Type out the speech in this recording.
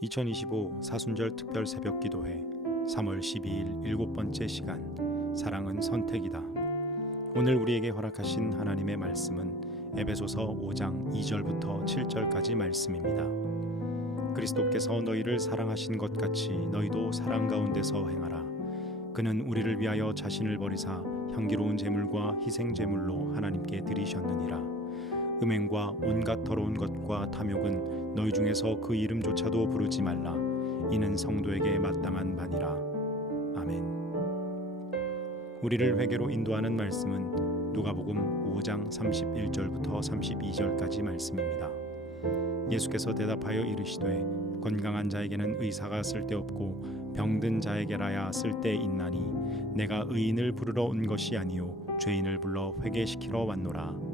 2025 사순절 특별 새벽 기도회 3월 12일 일곱 번째 시간 사랑은 선택이다. 오늘 우리에게 허락하신 하나님의 말씀은 에베소서 5장 2절부터 7절까지 말씀입니다. 그리스도께서 너희를 사랑하신 것 같이 너희도 사랑 가운데서 행하라. 그는 우리를 위하여 자신을 버리사 향기로운 제물과 희생 제물로 하나님께 드리셨느니라. 음행과 온갖 더러운 것과 탐욕은 너희 중에서 그 이름조차도 부르지 말라. 이는 성도에게 마땅한 바니라. 아멘. 우리를 회개로 인도하는 말씀은 누가복음 5장 31절부터 32절까지 말씀입니다. 예수께서 대답하여 이르시되 건강한 자에게는 의사가 쓸데없고 병든 자에게라야 쓸데 있나니 내가 의인을 부르러 온 것이 아니요 죄인을 불러 회개시키러 왔노라.